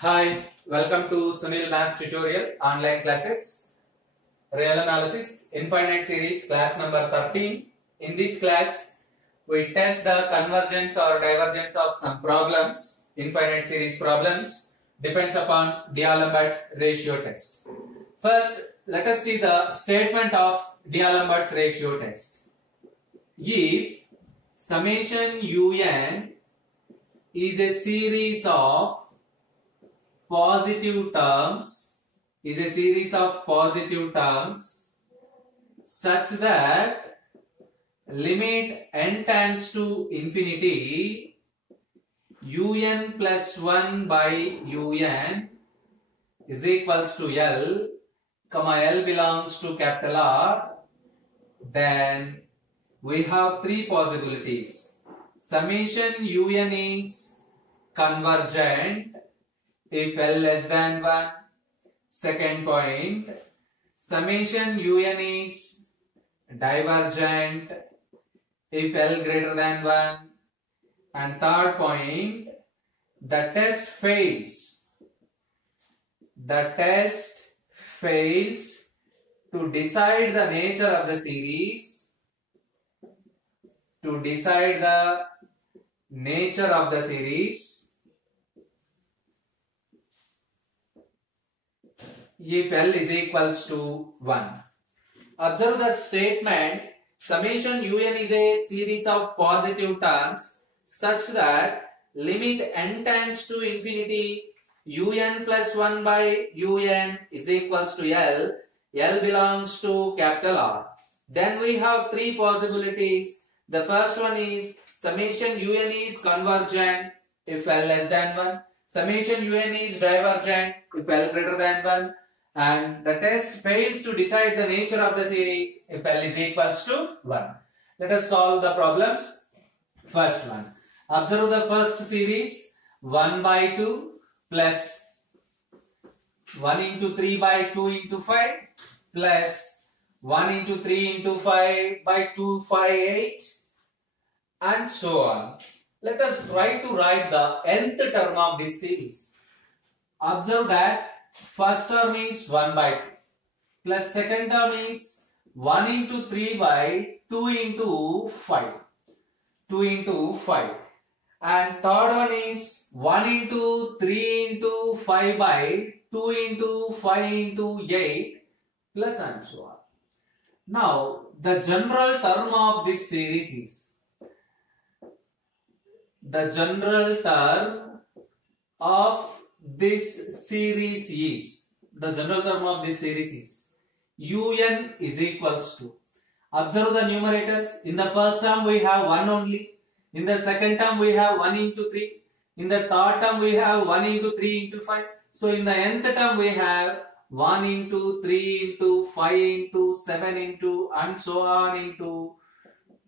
Hi, welcome to Sunil Math Tutorial online classes. Real analysis infinite series class number 13. In this class, we test the convergence or divergence of some problems, infinite series problems, depends upon D'Alembert's ratio test. First, let us see the statement of D'Alembert's ratio test. If summation un is a series of positive terms such that limit n tends to infinity un plus 1 by un is equals to L, L belongs to capital R, then we have three possibilities. Summation un is convergent if L less than 1. Second point, summation un is divergent if L greater than 1. And third point, the test fails. The test fails to decide the nature of the series. To decide the nature of the series if L is equals to 1. Observe the statement. Summation un is a series of positive terms such that limit n tends to infinity un plus 1 by un is equals to L. L belongs to capital R. Then we have three possibilities. The first one is summation un is convergent if L less than 1. Summation un is divergent if L greater than 1. And the test fails to decide the nature of the series if L is equals to 1. Let us solve the problems. First one. Observe the first series. 1 by 2 plus 1 into 3 by 2 into 5 plus 1 into 3 into 5 by 2, 5, 8 and so on. Let us try to write the nth term of this series. Observe that first term is 1 by 2 plus second term is 1 into 3 by 2 into 5. 2 into 5. And third one is 1 into 3 into 5 by 2 into 5 into 8 plus and so on. Now the general term of this series is un is equals to, observe the numerators. In the first term we have 1 only. In the second term we have 1 into 3. In the third term we have 1 into 3 into 5. So in the nth term we have 1 into 3 into 5 into 7 into and so on into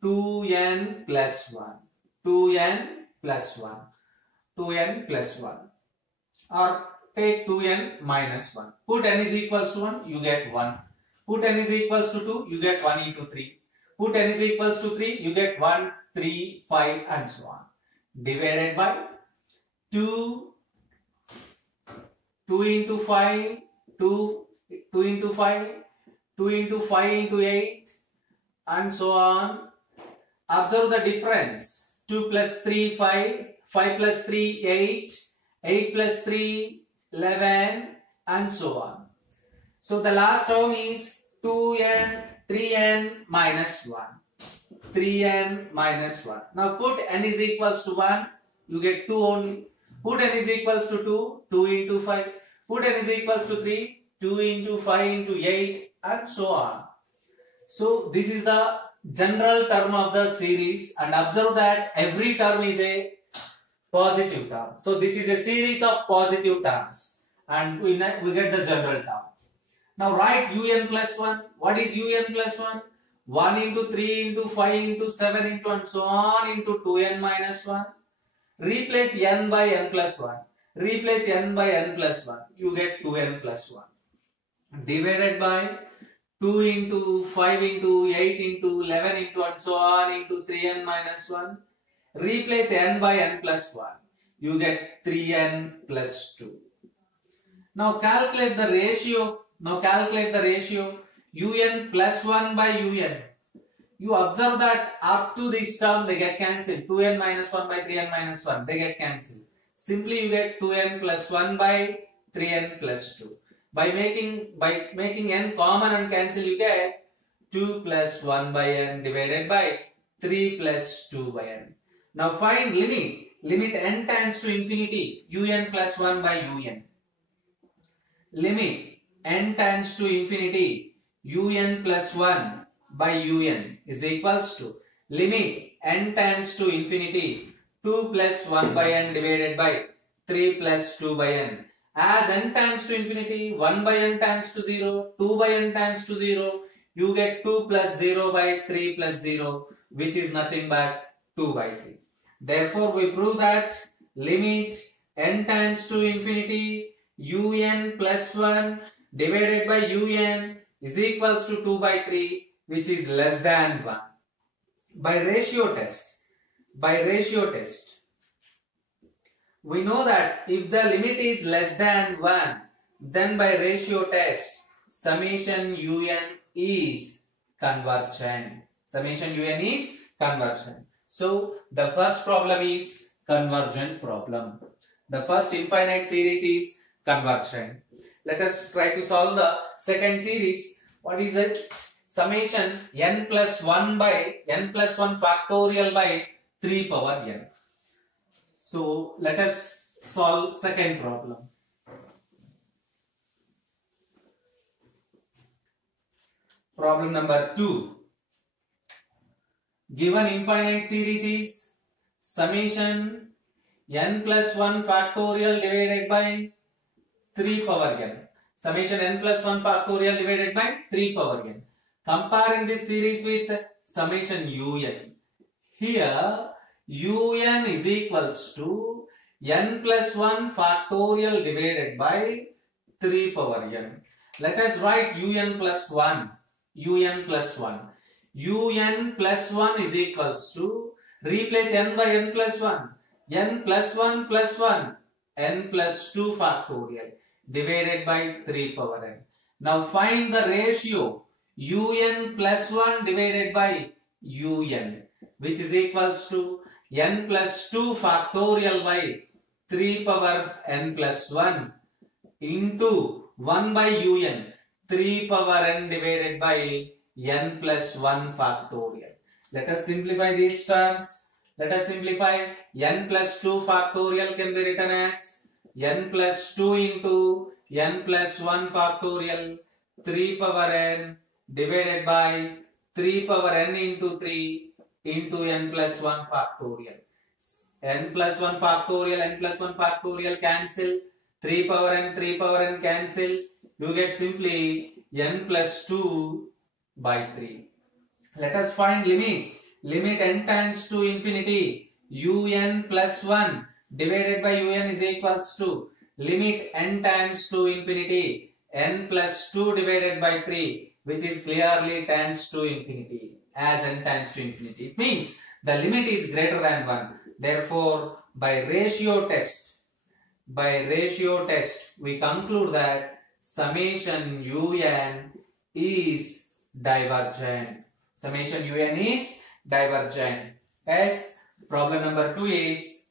2n plus 1. 2n plus 1. 2n plus 1. Or take 2n minus 1. Put n is equals to 1, you get 1. Put n is equals to 2, you get 1 into 3. Put n is equals to 3, you get 1, 3, 5 and so on. Divided by 2 into 5, 2 into 5, 2 into 5 into 8 and so on. Observe the difference. 2 plus 3, 5, 5 plus 3, 8, 8 plus 3, 11 and so on. So the last term is 2n, 3n minus 1. 3n minus 1. Now put n is equals to 1, you get 2 only. Put n is equals to 2, 2 into 5. Put n is equals to 3, 2 into 5 into 8 and so on. So this is the general term of the series, and observe that every term is a positive term. So this is a series of positive terms and we get the general term. Now write un plus 1. What is un plus 1? 1 into 3 into 5 into 7 into and so on into 2n minus 1. Replace n by n plus 1. Replace n by n plus 1. You get 2n plus 1. Divided by 2 into 5 into 8 into 11 into and so on into 3n minus 1. Replace n by n plus 1. You get 3n plus 2. Now calculate the ratio. Un plus 1 by un. You observe that up to this term they get cancelled. 2n minus 1 by 3n minus 1. They get cancelled. Simply you get 2n plus 1 by 3n plus 2. By making n common and cancel, you get 2 plus 1 by n divided by 3 plus 2 by n. Now find limit. Limit n tends to infinity. Un plus 1 by un. Limit n tends to infinity. Un plus 1 by un is equals to limit n tends to infinity 2 plus 1 by n divided by 3 plus 2 by n. As n tends to infinity, 1 by n tends to 0, 2 by n tends to 0, you get 2 plus 0 by 3 plus 0, which is nothing but 2 by 3. Therefore, we prove that limit n tends to infinity, un plus 1 divided by un is equals to 2 by 3, which is less than 1. By ratio test, we know that if the limit is less than 1, then by ratio test, summation un is convergent. So, the first problem is convergent problem. The first infinite series is convergent. Let us try to solve the second series. What is it? Summation n plus 1 factorial by 3 power n. So let us solve second problem. Problem number 2. Given infinite series is summation n plus 1 factorial divided by 3 power n. Summation n plus 1 factorial divided by 3 power n. Comparing this series with summation un. Here un is equals to n plus 1 factorial divided by 3 power n. Let us write un plus 1. un plus 1 is equals to, replace n by n plus 1. n plus 1 plus 1. n plus 2 factorial divided by 3 power n. Now find the ratio un plus 1 divided by un, which is equals to n plus 2 factorial by 3 power n plus 1 into 1 by un, 3 power n divided by n plus 1 factorial. Let us simplify these terms. Let us simplify. N plus 2 factorial can be written as n plus 2 into n plus 1 factorial 3 power n divided by 3 power n into 3 into n plus 1 factorial. N plus 1 factorial cancel. 3 power n cancel. You get simply n plus 2 by 3. Let us find limit. Limit n tends to infinity. Un plus 1 divided by un is equals to limit n tends to infinity. N plus 2 divided by 3, which is clearly tends to infinity. As n tends to infinity, it means the limit is greater than 1. Therefore, by ratio test, we conclude that summation un is divergent. As problem number 2 is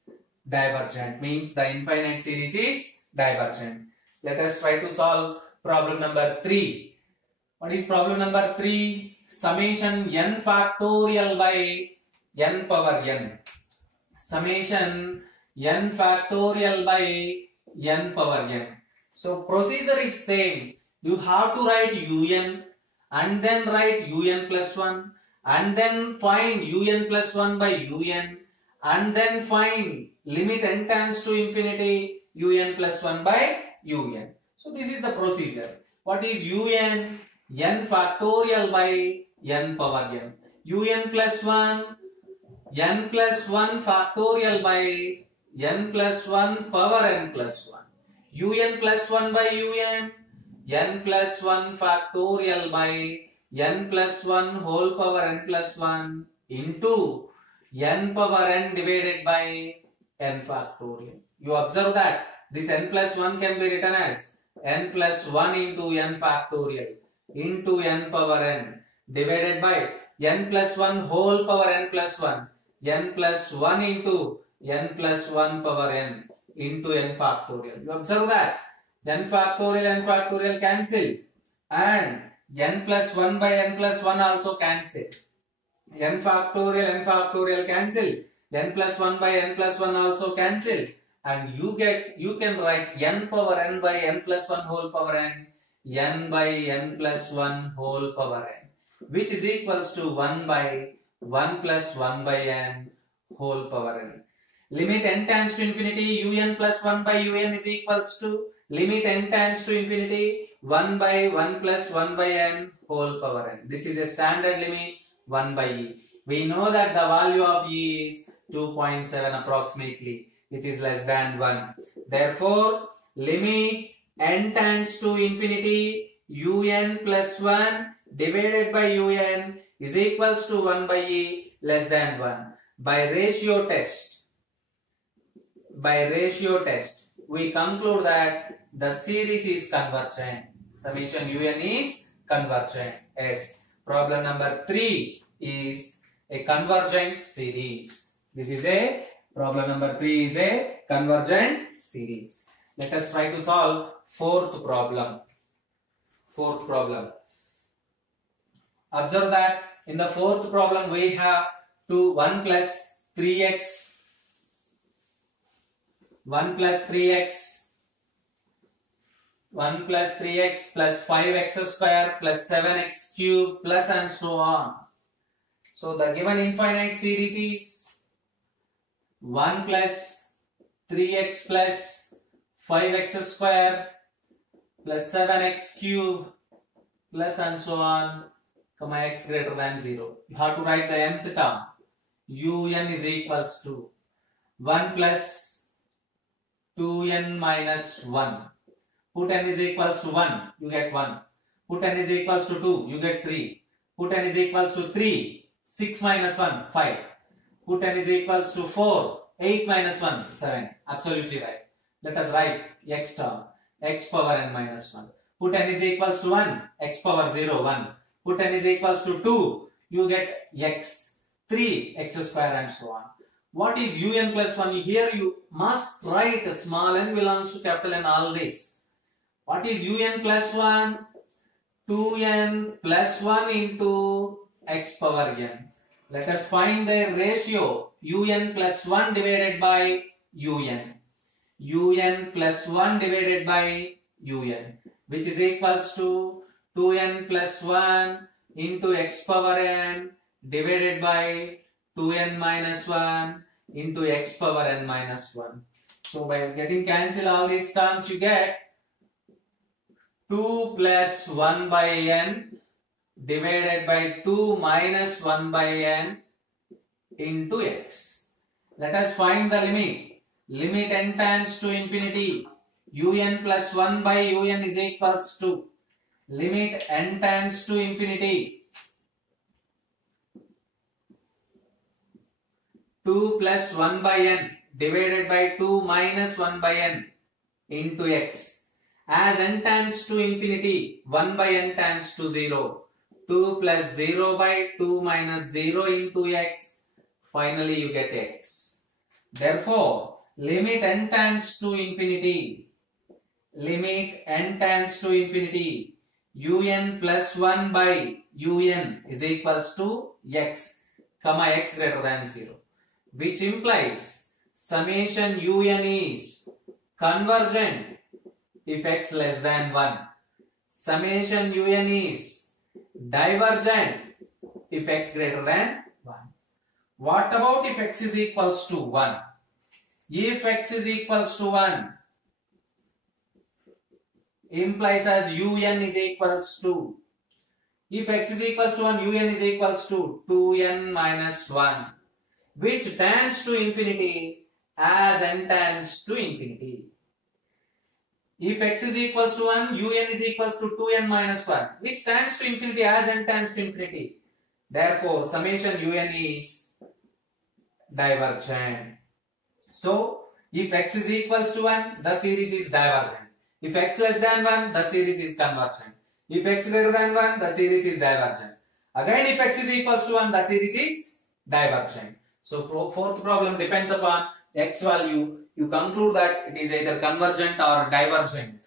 divergent, means the infinite series is divergent. Let us try to solve problem number 3. What is problem number 3? Summation n factorial by n power n. Summation n factorial by n power n. So procedure is same. You have to write un and then write un plus 1 and then find un plus 1 by un and then find limit n tends to infinity un plus 1 by un. So this is the procedure. What is un? N factorial by n power n. Un plus 1, n plus 1 factorial by n plus 1 power n plus 1. Un plus 1 by un, n plus 1 factorial by n plus 1 whole power n plus 1 into n power n divided by n factorial. You observe that this n plus 1 can be written as n plus 1 into n factorial into n power n divided by n plus 1 whole power n plus 1, n plus 1 into n plus 1 power n into n factorial. You observe that n factorial cancel and n plus 1 by n plus 1 also cancel. N factorial cancel, n plus 1 by n plus 1 also cancel, and you can write n power n by n plus 1 whole power n by n plus 1 whole power n, which is equals to 1 by 1 plus 1 by n whole power n. Limit n tends to infinity, un plus 1 by un is equals to limit n tends to infinity 1 by 1 plus 1 by n whole power n. This is a standard limit 1 by e. We know that the value of e is 2.7 approximately, which is less than 1. Therefore, limit n tends to infinity un plus 1 divided by un is equals to 1 by e less than 1. By ratio test, we conclude that the series is convergent. Summation un is convergent. Yes. Problem number 3 is a convergent series. Problem number 3 is a convergent series. Let us try to solve fourth problem. Observe that in the fourth problem we have 1 plus 3x plus 5x square plus 7x cube plus and so on. So the given infinite series is 1 plus 3x plus 5x square plus 7x cube plus and so on, comma x greater than 0. You have to write the nth term. un is equals to 1 plus 2n minus 1. Put n is equals to 1, you get 1. Put n is equals to 2, you get 3. Put n is equals to 3, 6 minus 1, 5. Put n is equals to 4, 8 minus 1, 7. Absolutely right. Let us write x term, x power n minus 1. Put n is equals to 1, x power 0, 1. Put n is equals to 2, you get x, 3, x square and so on. What is un plus 1? Here you must write small n belongs to capital N, all this. What is un plus 1? 2n plus 1 into x power n. Let us find the ratio un plus 1 divided by un. un plus 1 divided by un, which is equals to 2n plus 1 into x power n divided by 2n minus 1 into x power n minus 1. So by getting cancel all these terms, you get 2 plus 1 by n divided by 2 minus 1 by n into x. Let us find the limit. Limit n tends to infinity. Un plus 1 by un is equals to limit n tends to infinity 2 plus 1 by n divided by 2 minus 1 by n into x. As n tends to infinity, 1 by n tends to 0. 2 plus 0 by 2 minus 0 into x. Finally, you get x. Therefore, limit n tends to infinity. Limit n tends to infinity. Un plus 1 by un is equals to x, comma x greater than 0. Which implies summation un is convergent if x less than 1. Summation un is divergent if x greater than 1. What about if x is equals to 1? If x is equals to 1, implies as un is equals to, if x is equals to 1, un is equals to 2n minus 1, which tends to infinity as n tends to infinity. If x is equals to 1, un is equals to 2n minus 1, which tends to infinity as n tends to infinity. Therefore, summation un is divergent. So, if x is equals to 1, the series is divergent. If x less than 1, the series is convergent. If x greater than 1, the series is divergent. Again, if x is equals to 1, the series is divergent. So fourth problem depends upon x value. You conclude that it is either convergent or divergent.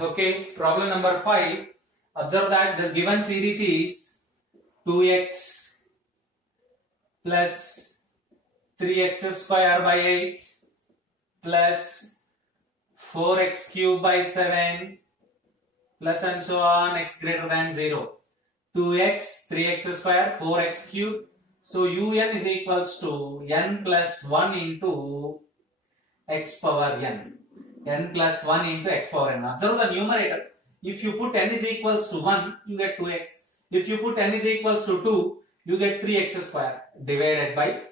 Okay, problem number 5. Observe that the given series is 2x plus 3x square by 8 plus 4x cube by 7 plus and so on x greater than 0. 2x, 3x square, 4x cube. So un is equals to n plus 1 into x power n. N plus 1 into x power n. Observe the numerator. If you put n is equals to 1, you get 2x. If you put n is equals to 2, you get 3x square divided by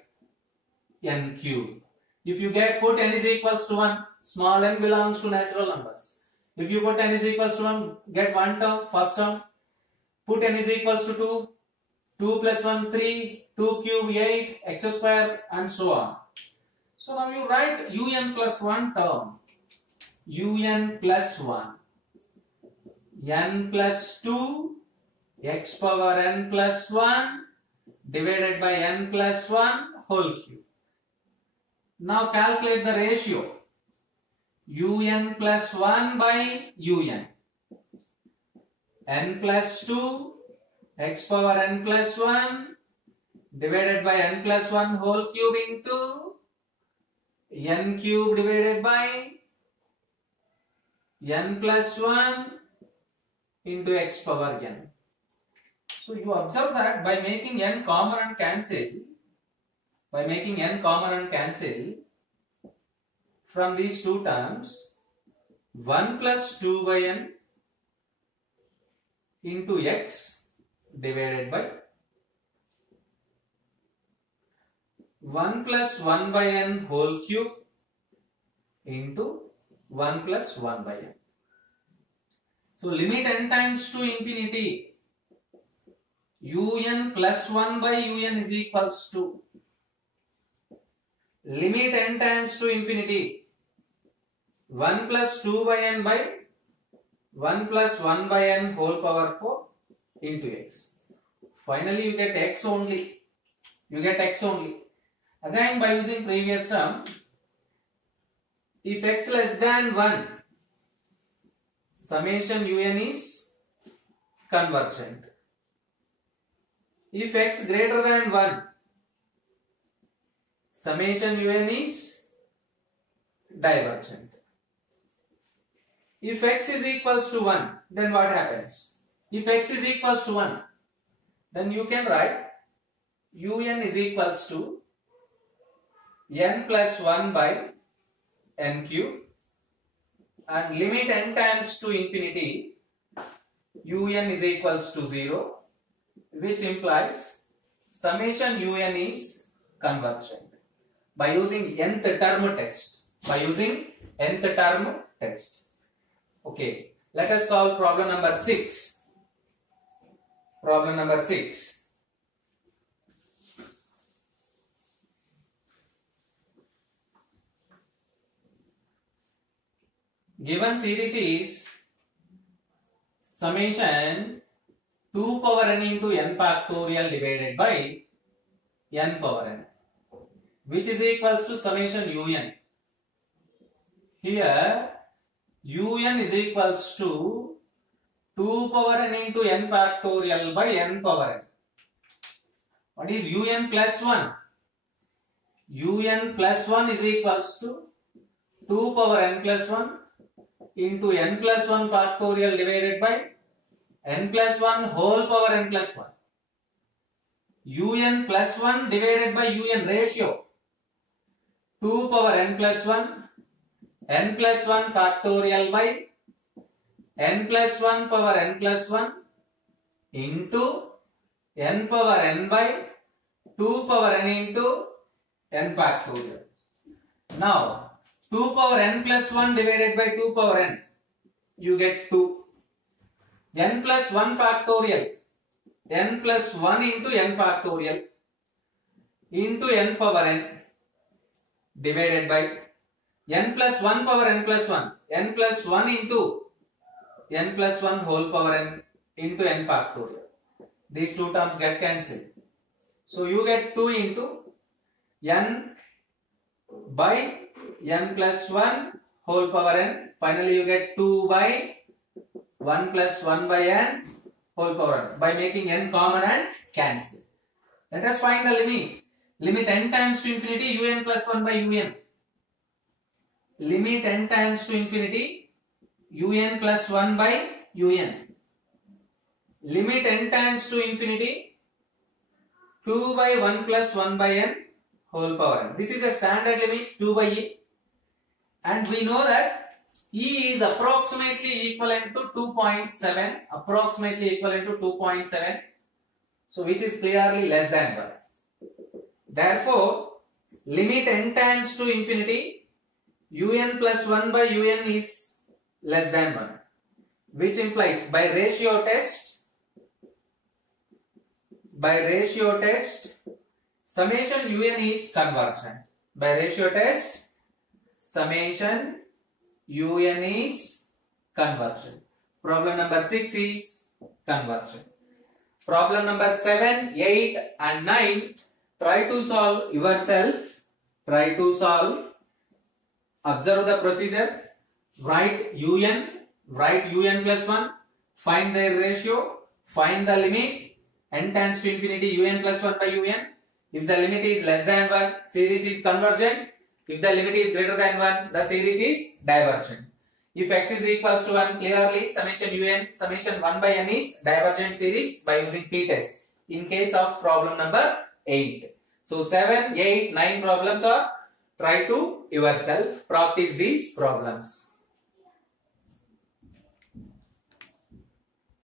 n cube. If you put n is equals to 1, small n belongs to natural numbers. If you put n is equals to 1, get one term, first term. Put n is equals to 2, 2 plus 1, 3, 2 cube, 8, x square and so on. So now you write un plus 1 term. Un plus 1, n plus 2, x power n plus 1 divided by n plus 1 whole cube. Now calculate the ratio. Un plus 1 by un. N plus 2, x power n plus 1 divided by n plus 1 whole cube into n cube divided by n plus 1 into x power n. So you observe that by making n common and cancel, from these two terms, 1 plus 2 by n into x divided by 1 plus 1 by n whole cube into 1 plus 1 by n. So limit n tends to infinity. Un plus 1 by un is equals to limit n tends to infinity. 1 plus 2 by n by 1 plus 1 by n whole power 4 into x. Finally you get x only. Again by using previous term, if x less than 1, summation un is convergent. If x greater than 1, summation un is divergent. If x is equals to 1, then what happens? If x is equals to 1, then you can write un is equals to n plus 1 by n cube, and limit n tends to infinity, un is equals to 0, which implies summation un is convergent by using nth term test. Okay, let us solve problem number 6. Given series is summation 2 power n into n factorial divided by n power n, which is equals to summation un. Here un is equals to 2 power n into n factorial by n power n. What is un plus 1? Un plus 1 is equals to 2 power n plus 1 into n plus 1 factorial divided by n plus 1 whole power n plus 1. Un plus 1 divided by un ratio 2 power n plus 1 factorial by n plus 1 power n plus 1 into n power n by 2 power n into n factorial. Now 2 power n plus 1 divided by 2 power n, you get 2. N plus 1 factorial, n plus 1 into n factorial. into n power n divided by n plus 1 power n plus 1. N plus 1 into n plus 1 whole power n into n factorial. These two terms get cancelled. So you get 2 into n by n plus 1 whole power n. Finally you get 2 by 1 plus 1 by n whole power n by making n common and cancel. Let us find the limit. Limit n tends to infinity un plus 1 by un. Limit n tends to infinity un plus 1 by un. Limit n tends to infinity 2 by 1 plus 1 by n whole power n. This is a standard limit 2 by e, and we know that e is approximately equivalent to 2.7, approximately equivalent to 2.7, so which is clearly less than 1. Therefore, limit n tends to infinity un plus 1 by un is less than 1, which implies by ratio test summation un is convergent. By ratio test summation un is convergent. Problem number 6 is convergent. Problem number 7, 8 and 9, try to solve yourself. Try to solve. Observe the procedure. Write un plus 1, find their ratio, find the limit n tends to infinity un plus 1 by un. If the limit is less than 1, series is convergent. If the limit is greater than 1, the series is divergent. If x is equals to 1, clearly summation 1 by n is divergent series by using p-test in case of problem number 8. So 7, 8, 9 problems are try to yourself practice these problems.